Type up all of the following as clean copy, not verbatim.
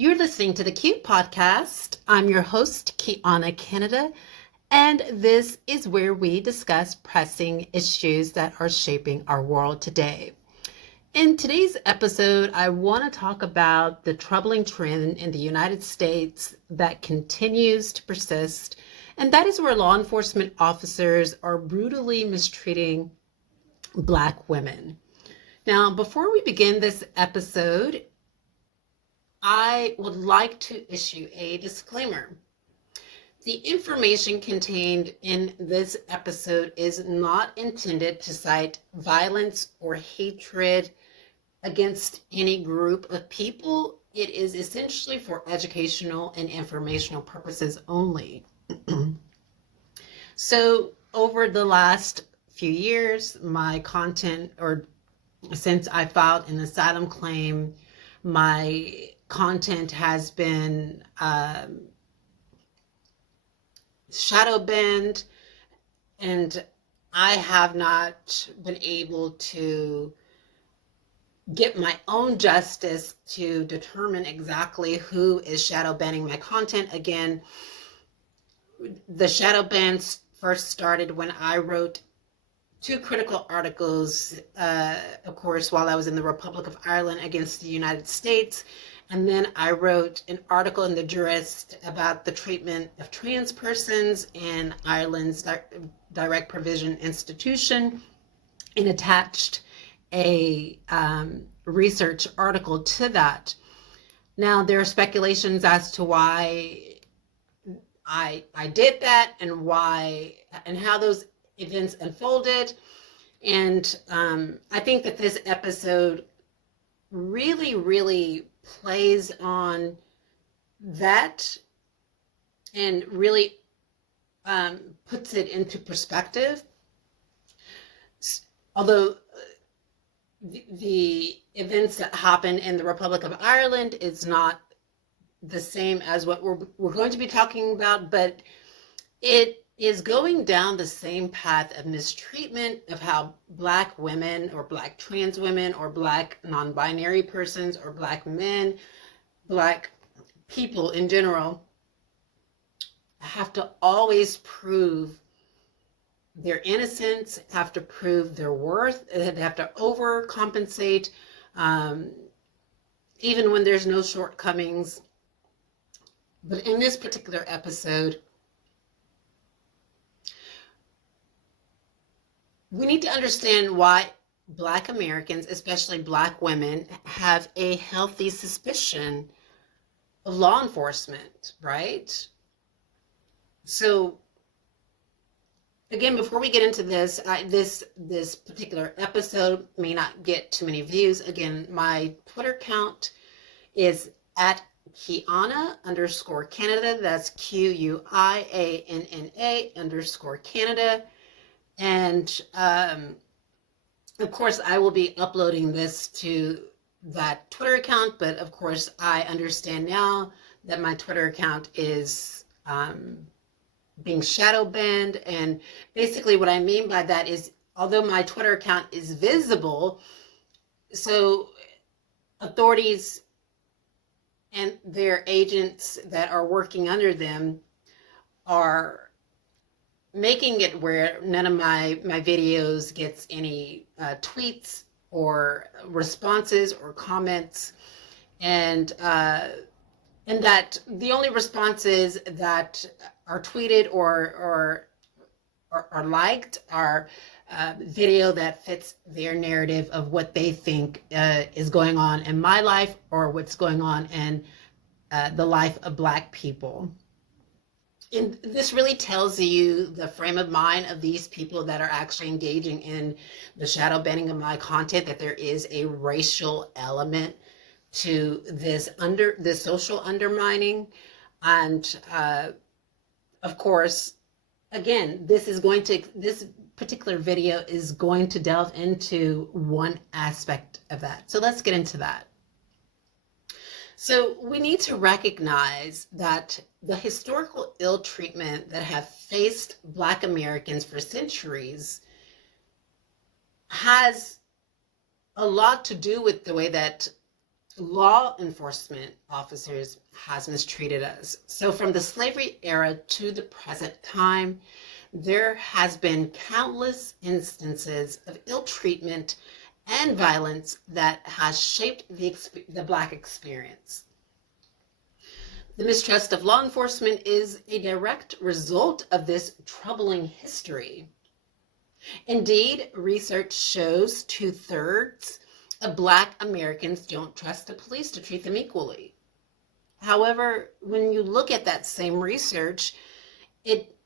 You're listening to the Cute Podcast. I'm your host, Kiana Canada, and this is where we discuss pressing issues that are shaping our world today. In today's episode, I want to talk about the troubling trend in the United States that continues to persist, and that is where law enforcement officers are brutally mistreating Black women. Now, before we begin this episode, I would like to issue a disclaimer. The information contained in this episode is not intended to cite violence or hatred against any group of people. It is essentially for educational and informational purposes only. So over the last few years, my content, or since I filed an asylum claim, my content has been shadow banned, and I have not been able to get my own justice to determine exactly who is shadow banning my content. Again, the shadow bans first started when I wrote two critical articles, of course, while I was in the Republic of Ireland against the United States. And then I wrote an article in the Jurist about the treatment of trans persons in Ireland's direct provision institution, and attached a research article to that. Now, there are speculations as to why I did that and why and how those events unfolded. And I think that this episode really plays on that and really puts it into perspective. Although the events that happened in the Republic of Ireland is not the same as what we're going to be talking about, but it is going down the same path of mistreatment of how Black women or Black trans women or Black non-binary persons or Black men, Black people in general, have to always prove their innocence, have to prove their worth, they have to overcompensate, even when there's no shortcomings. But in this particular episode, we need to understand why Black Americans, especially Black women, have a healthy suspicion of law enforcement, right? So, again, before we get into this, this particular episode may not get too many views. Again, my Twitter account is at Kiana_Canada. That's QUIANNA_Canada. And of course, I will be uploading this to that Twitter account, but of course, I understand now that my Twitter account is being shadow banned. And basically what I mean by that is, although my Twitter account is visible, so authorities and their agents that are working under them are making it where none of my videos gets any tweets or responses or comments, and that the only responses that are tweeted or liked are video that fits their narrative of what they think is going on in my life or what's going on in the life of Black people. And this really tells you the frame of mind of these people that are actually engaging in the shadow banning of my content, that there is a racial element to this social undermining. And of course, again, this particular video is going to delve into one aspect of that. So let's get into that. So we need to recognize that the historical ill treatment that have faced Black Americans for centuries has a lot to do with the way that law enforcement officers has mistreated us. So from the slavery era to the present time, there has been countless instances of ill treatment and violence that has shaped the Black experience. The mistrust of law enforcement is a direct result of this troubling history. Indeed, research shows 2/3 of Black Americans don't trust the police to treat them equally. However, when you look at that same research, it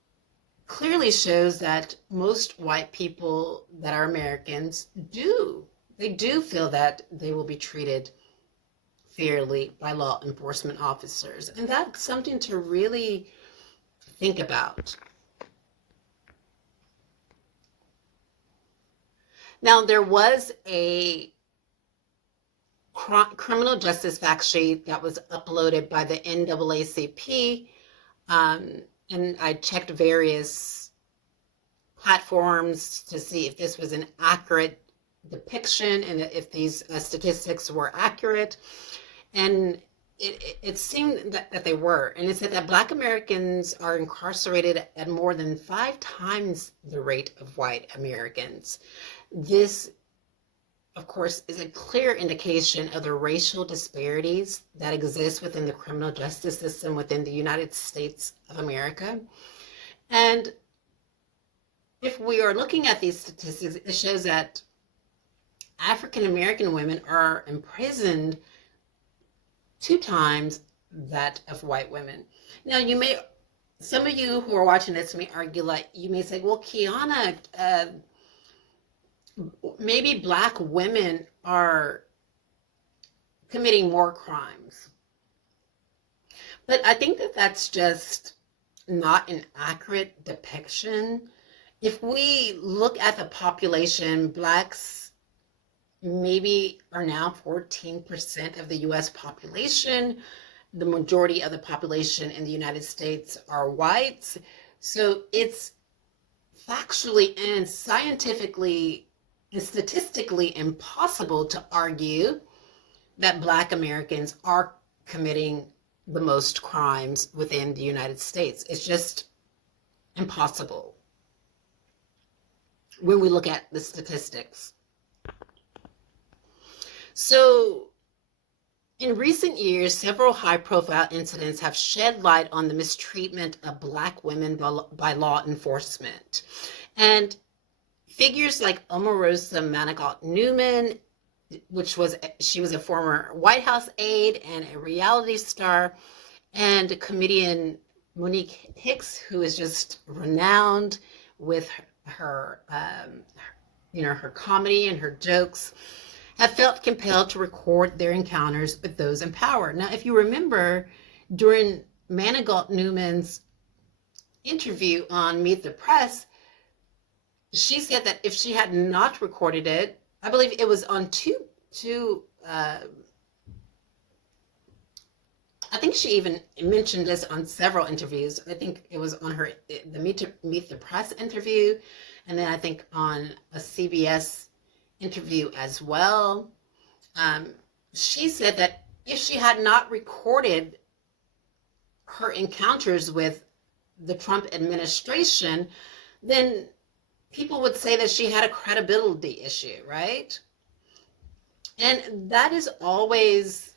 clearly shows that most white people that are Americans they do feel that they will be treated fairly by law enforcement officers. And that's something to really think about. Now, there was a criminal justice fact sheet that was uploaded by the NAACP, and I checked various platforms to see if this was an accurate depiction and if these statistics were accurate. And it seemed that they were. And it said that Black Americans are incarcerated at more than 5 times the rate of white Americans. This, of course, is a clear indication of the racial disparities that exist within the criminal justice system within the United States of America. And if we are looking at these statistics, it shows that African American women are imprisoned 2 times that of white women. Now, some of you who are watching this may argue, like, you may say, well, Kiana, maybe Black women are committing more crimes. But I think that that's just not an accurate depiction. If we look at the population, Blacks maybe are now 14% of the US population. The majority of the population in the United States are whites. So it's factually and scientifically and statistically impossible to argue that Black Americans are committing the most crimes within the United States. It's just impossible when we look at the statistics. So, in recent years, several high-profile incidents have shed light on the mistreatment of Black women by law enforcement. And figures like Omarosa Newman, she was a former White House aide and a reality star, and comedian Monique Hicks, who is just renowned with her comedy and her jokes, have felt compelled to record their encounters with those in power. Now, if you remember, during Manigault Newman's interview on Meet the Press, she said that if she had not recorded it, I believe it was on I think she even mentioned this on several interviews. I think it was on the Meet the Press interview, and then I think on a CBS interview as well. She said that if she had not recorded her encounters with the Trump administration, then people would say that she had a credibility issue, right? And that is always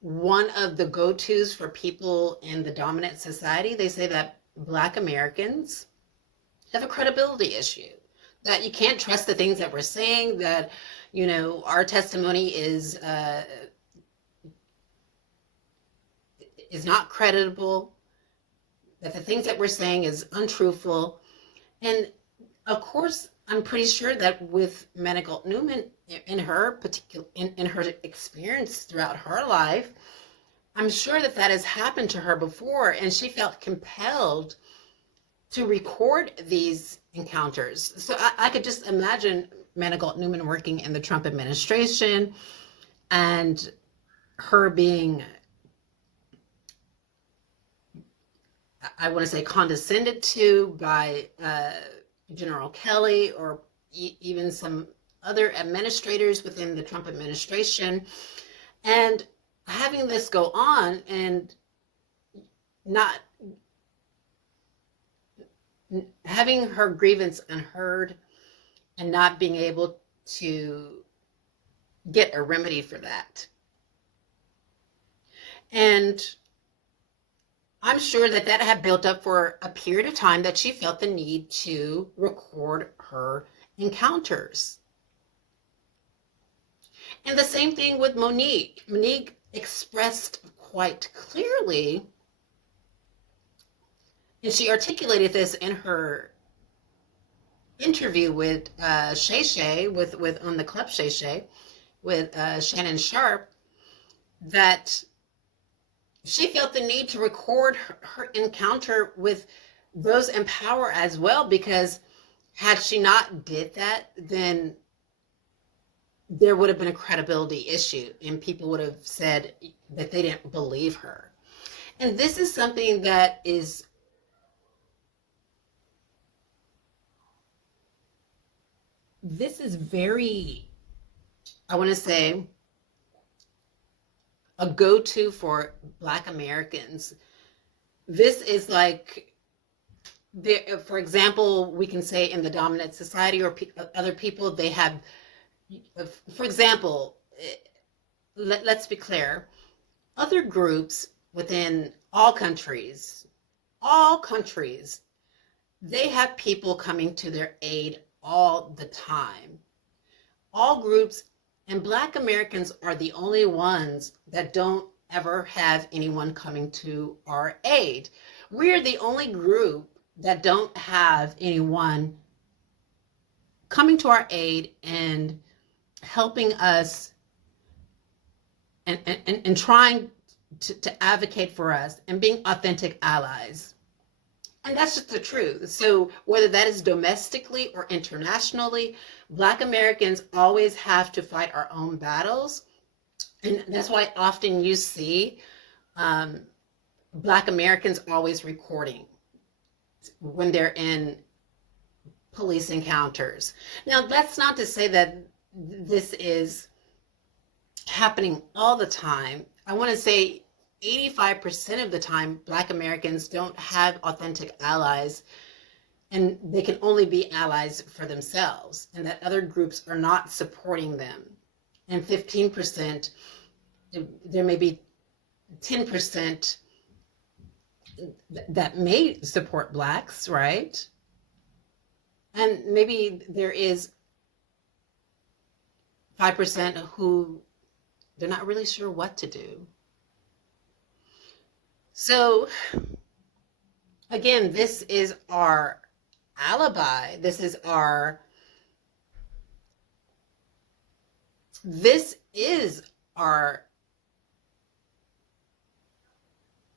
one of the go-tos for people in the dominant society. They say that Black Americans have a credibility issue, that you can't trust the things that we're saying, that, our testimony is not credible, that the things that we're saying is untruthful. And of course, I'm pretty sure that with Manigault Newman, in her experience throughout her life, I'm sure that has happened to her before, and she felt compelled to record these encounters. So I could just imagine Manigault Newman working in the Trump administration and her being, I want to say, condescended to by General Kelly, or even some other administrators within the Trump administration. And having this go on and not having her grievance unheard and not being able to get a remedy for that. And I'm sure that that had built up for a period of time, that she felt the need to record her encounters. And the same thing with Monique. Monique expressed quite clearly, and she articulated this in her interview with Shay Shay, with on the Club Shay Shay, with Shannon Sharp, that she felt the need to record her encounter with those in power as well, because had she not did that, then there would have been a credibility issue and people would have said that they didn't believe her. And this is something that is very, I want to say, a go-to for Black Americans. This is like, for example, we can say in the dominant society or other people, they have, for example, let's be clear, other groups within all countries, they have people coming to their aid all the time. All groups, and Black Americans are the only ones that don't ever have anyone coming to our aid. We're the only group that don't have anyone coming to our aid and helping us and trying to advocate for us and being authentic allies. And that's just the truth. So whether that is domestically or internationally, Black Americans always have to fight our own battles. And that's why often you see Black Americans always recording when they're in police encounters. Now, that's not to say that this is happening all the time. I want to say 85% of the time, Black Americans don't have authentic allies, and they can only be allies for themselves, and that other groups are not supporting them. And 15%, there may be 10% that may support Blacks, right? And maybe there is 5% who they're not really sure what to do. So again, this is our alibi. This is our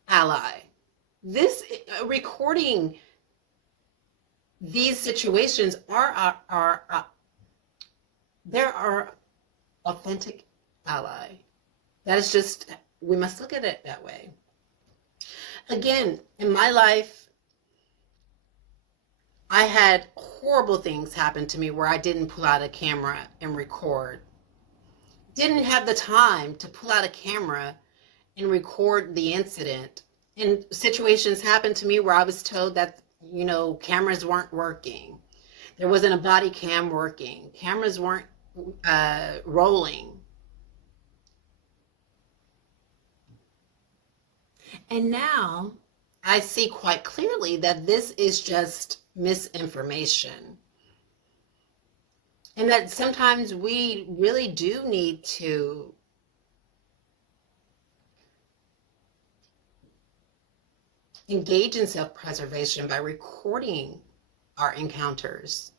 ally. This recording these situations are they're our authentic ally. That is just, we must look at it that way. Again, in my life, I had horrible things happen to me where I didn't pull out a camera and record. Didn't have the time to pull out a camera and record the incident. And situations happened to me where I was told that, you know, cameras weren't working. There wasn't a body cam working. Cameras weren't rolling. And now I see quite clearly that this is just misinformation. And that sometimes we really do need to engage in self-preservation by recording our encounters.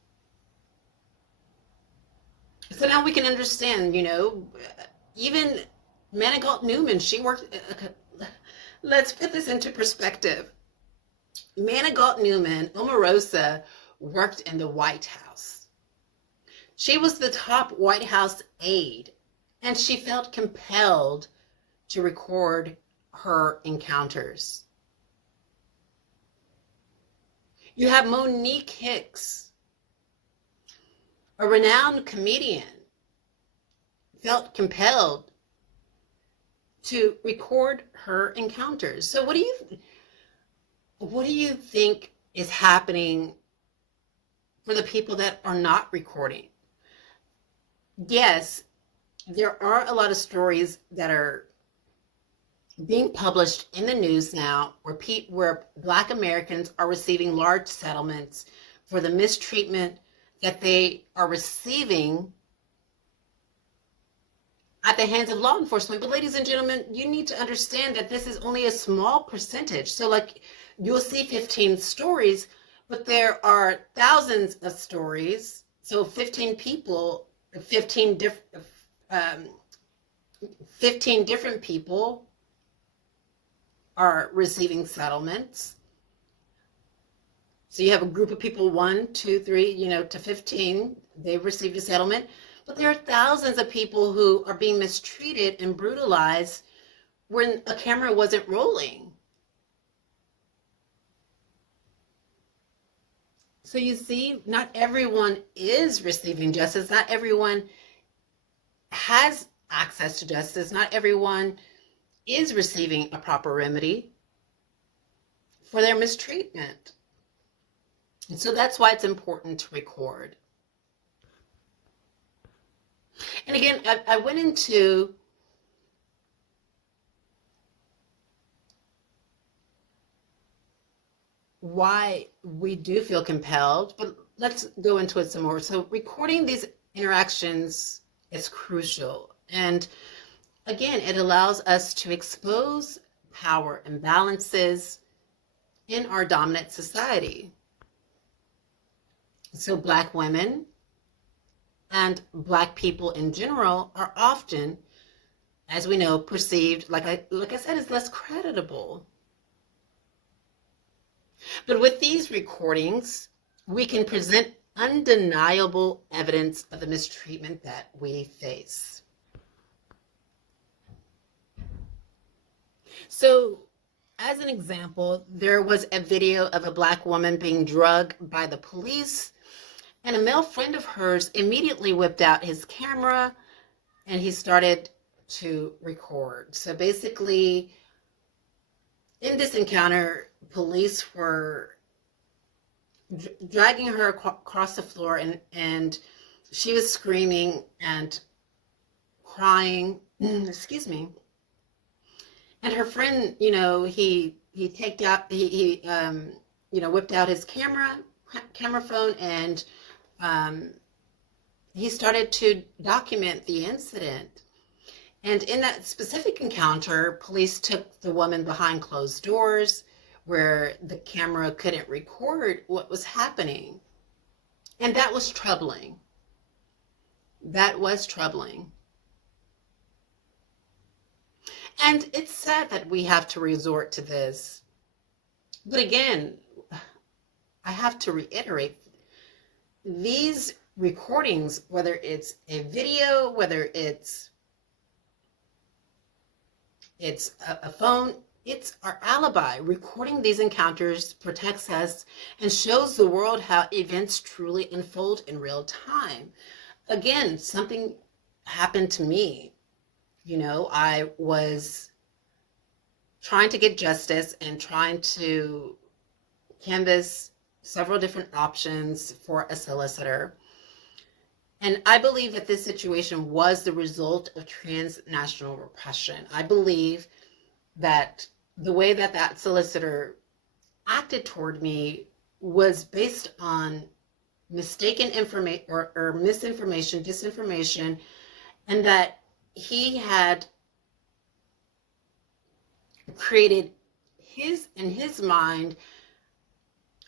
So now we can understand, you know, even Manigault Newman, she worked, let's put this into perspective. Manigault Newman, Omarosa, worked in the White House. She was the top White House aide, and she felt compelled to record her encounters. You have Monique Hicks, a renowned comedian felt compelled to record her encounters. So what do you think is happening for the people that are not recording? Yes, there are a lot of stories that are being published in the news now where Black Americans are receiving large settlements for the mistreatment that they are receiving at the hands of law enforcement. But ladies and gentlemen, you need to understand that this is only a small percentage. So like you'll see 15 stories, but there are thousands of stories. So 15 people, 15 different people are receiving settlements. So you have a group of people, 1, 2, 3, to 15, they've received a settlement. But there are thousands of people who are being mistreated and brutalized when a camera wasn't rolling. So you see, not everyone is receiving justice. Not everyone has access to justice. Not everyone is receiving a proper remedy for their mistreatment. And so that's why it's important to record. And again, I went into why we do feel compelled, but let's go into it some more. So recording these interactions is crucial. And again, it allows us to expose power imbalances in our dominant society. So Black women and Black people in general are often, as we know, perceived, like I said, as less creditable. But with these recordings, we can present undeniable evidence of the mistreatment that we face. So, as an example, there was a video of a Black woman being drugged by the police, and a male friend of hers immediately whipped out his camera and he started to record. So basically, in this encounter, police were dragging her across the floor, and she was screaming and crying, excuse me. And her friend, he whipped out his camera phone, and he started to document the incident. And in that specific encounter, police took the woman behind closed doors where the camera couldn't record what was happening. And that was troubling. That was troubling. And it's sad that we have to resort to this. But again, I have to reiterate, these recordings, whether it's a video, whether it's a phone, it's our alibi. Recording these encounters protects us and shows the world how events truly unfold in real time. Again, something happened to me. I was trying to get justice and trying to canvass several different options for a solicitor. And I believe that this situation was the result of transnational repression. I believe that the way that solicitor acted toward me was based on mistaken information or misinformation, disinformation, and that he had created in his mind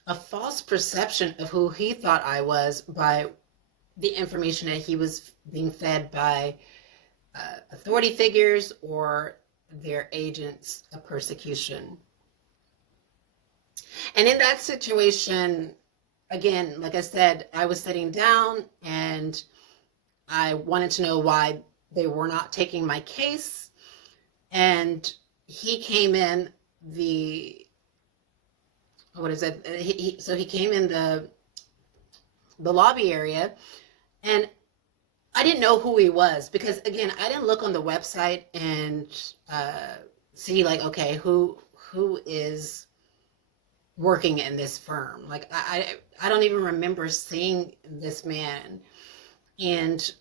a false perception of who he thought I was by the information that he was being fed by authority figures or their agents of persecution. And in that situation, again, like I said, I was sitting down and I wanted to know why they were not taking my case. And he came in he came in the lobby area, And I didn't know who he was because, again, I didn't look on the website and see like, okay, who is working in this firm. Like I don't even remember seeing this man. And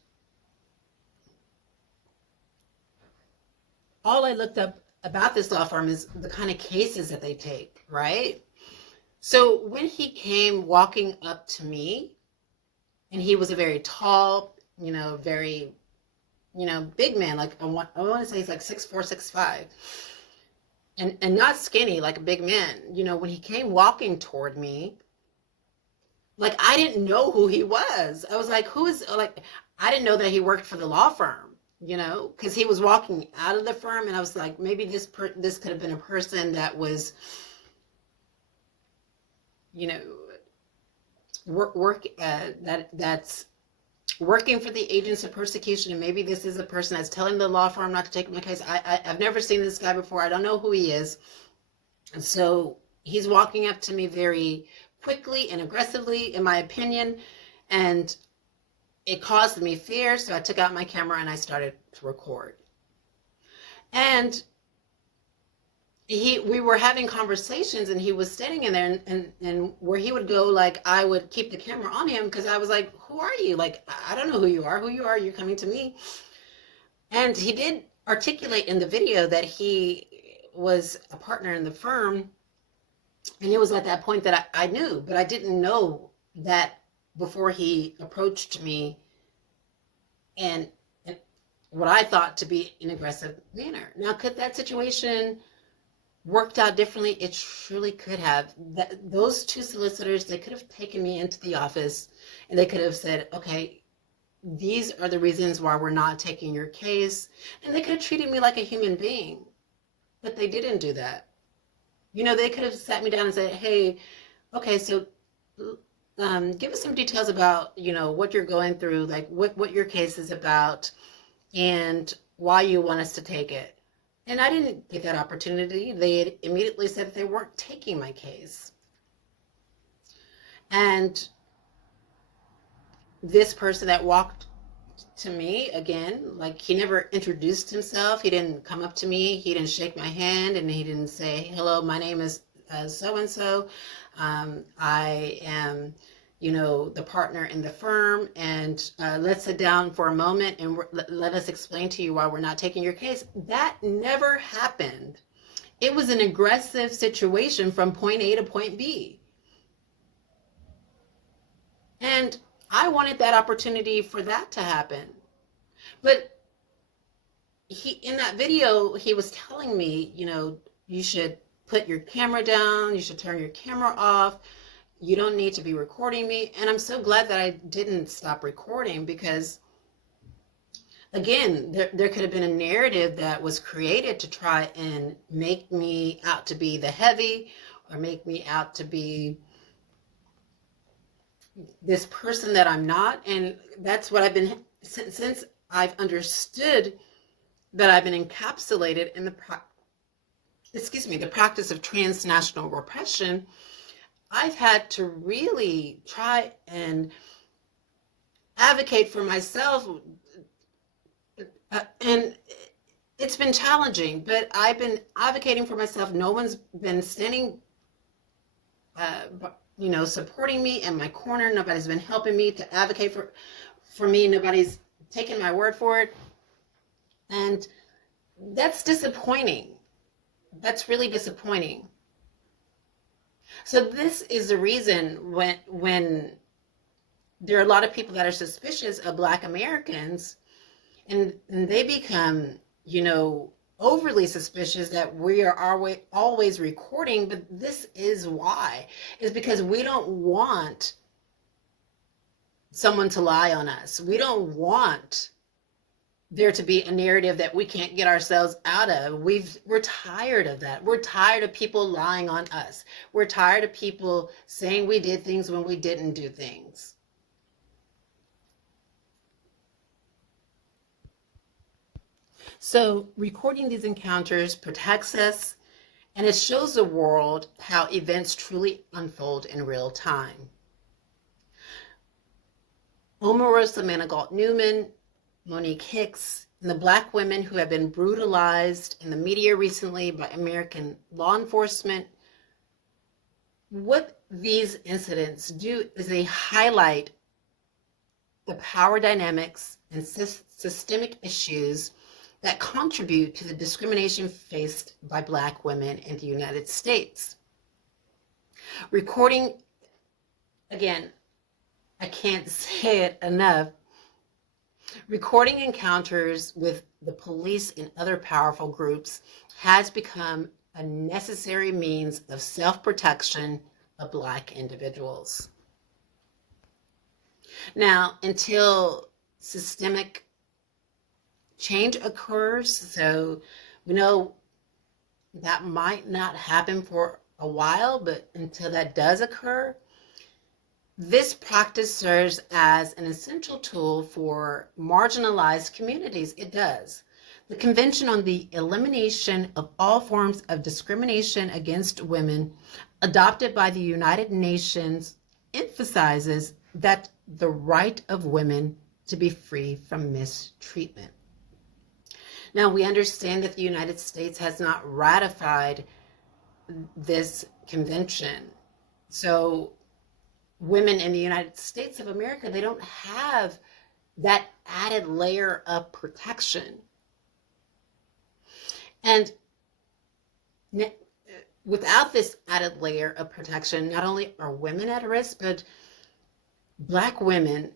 all I looked up about this law firm is the kind of cases that they take, right? So when he came walking up to me, and he was a very tall, very, big man, like I want to say he's like 6'4", 6'5", and not skinny, like a big man. When he came walking toward me, like I didn't know who he was. I was like, who is, like, I didn't know that he worked for the law firm, because he was walking out of the firm, and I was like, maybe this could have been a person that was, that's working for the agents of persecution, and maybe this is a person that's telling the law firm not to take my case. I've never seen this guy before. I don't know who he is. And so he's walking up to me very quickly and aggressively, in my opinion, and it caused me fear. So I took out my camera and I started to record. And we were having conversations, and he was standing in there, and where he would go, like, I would keep the camera on him because I was like, who are you? Like, I don't know who you are. You're coming to me. And he did articulate in the video that he was a partner in the firm. And it was at that point that I knew, but I didn't know that before he approached me in what I thought to be an aggressive manner. Now, could that situation worked out differently? It truly could have. Those two solicitors, they could have taken me into the office and they could have said, okay, these are the reasons why we're not taking your case. And they could have treated me like a human being, but they didn't do that. They could have sat me down and said, hey, okay, so give us some details about, what you're going through, like what your case is about and why you want us to take it. And I didn't get that opportunity. They had immediately said that they weren't taking my case. And this person that walked to me, again, like, he never introduced himself. He didn't come up to me. He didn't shake my hand, and he didn't say, hello, my name is so-and-so. I am, the partner in the firm, and let's sit down for a moment and let us explain to you why we're not taking your case. That never happened. It was an aggressive situation from point A to point B. And I wanted that opportunity for that to happen. But in that video, he was telling me, you should put your camera down, you should turn your camera off, you don't need to be recording me. And I'm so glad that I didn't stop recording, because again, there could have been a narrative that was created to try and make me out to be the heavy, or make me out to be this person that I'm not. And that's what I've been, since I've understood that I've been encapsulated in the practice of transnational repression. I've had to really try and advocate for myself, and it's been challenging, but I've been advocating for myself. No one's been standing supporting me in my corner. Nobody's been helping me to advocate for me. Nobody's taken my word for it. And that's disappointing. That's really disappointing. So this is the reason when there are a lot of people that are suspicious of Black Americans, and they become, overly suspicious that we are always recording. But this is why, is because we don't want someone to lie on us. We don't want there to be a narrative that we can't get ourselves out of. We're tired of that. We're tired of people lying on us. We're tired of people saying we did things when we didn't do things. So recording these encounters protects us, and it shows the world how events truly unfold in real time. Omarosa Manigault Newman, Monique Hicks, and the Black women who have been brutalized in the media recently by American law enforcement. What these incidents do is they highlight the power dynamics and systemic issues that contribute to the discrimination faced by Black women in the United States. Recording, again, I can't say it enough, recording encounters with the police and other powerful groups has become a necessary means of self-protection of Black individuals. Now, until systemic change occurs, so we know that might not happen for a while, but until that does occur, this practice serves as an essential tool for marginalized communities. It does. The Convention on the Elimination of All Forms of Discrimination Against Women, adopted by the United Nations, emphasizes that the right of women to be free from mistreatment. Now, we understand that the United States has not ratified this convention. So women in the United States of America, they don't have that added layer of protection. And without this added layer of protection, not only are women at risk, but Black women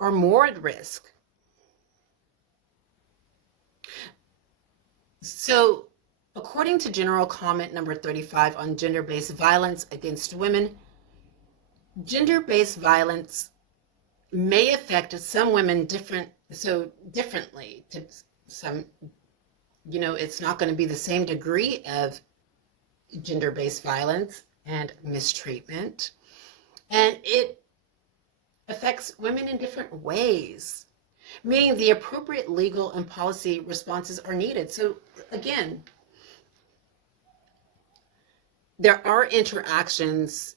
are more at risk. So, according to General Comment number 35 on gender-based violence against women, gender-based violence may affect some women differently to some, it's not going to be the same degree of gender-based violence and mistreatment. And it affects women in different ways, meaning the appropriate legal and policy responses are needed. So again, there are interactions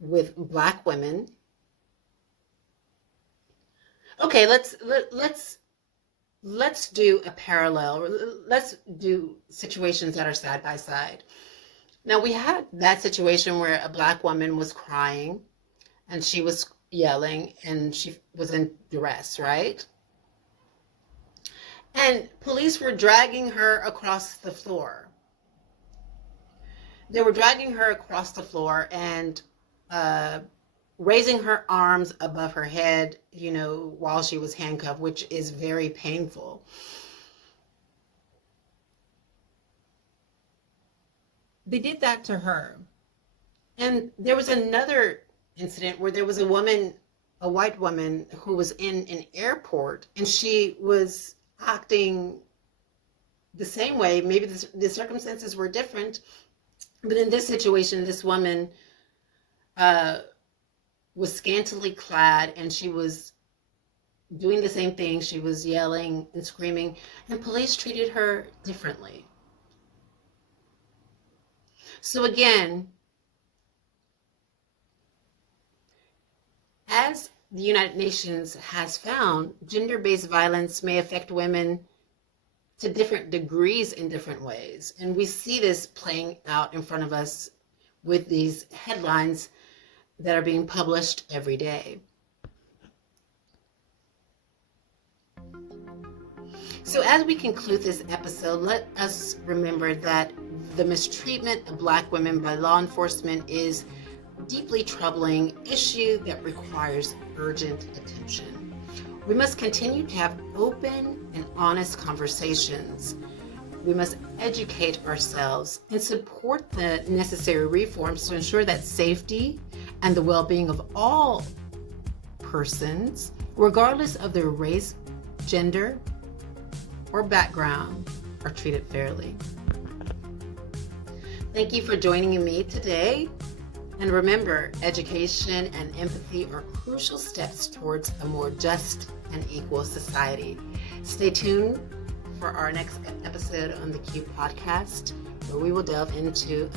with Black women. Okay, let's do a parallel. Let's do situations that are side by side. Now, we had that situation where a Black woman was crying and she was yelling and she was in duress, right? And police were dragging her across the floor. They were dragging her across the floor and raising her arms above her head, while she was handcuffed, which is very painful. They did that to her. And there was another incident where there was a white woman who was in an airport, and she was acting the same way. Maybe the circumstances were different, but in this situation, this woman was scantily clad, and she was doing the same thing. She was yelling and screaming, and police treated her differently. So again, as the United Nations has found, gender-based violence may affect women to different degrees in different ways. And we see this playing out in front of us with these headlines that are being published every day. So as we conclude this episode, let us remember that the mistreatment of Black women by law enforcement is a deeply troubling issue that requires urgent attention. We must continue to have open and honest conversations. We must educate ourselves and support the necessary reforms to ensure that safety and the well-being of all persons, regardless of their race, gender, or background, are treated fairly. Thank you for joining me today. And remember, education and empathy are crucial steps towards a more just and equal society. Stay tuned for our next episode on the Q podcast, where we will delve into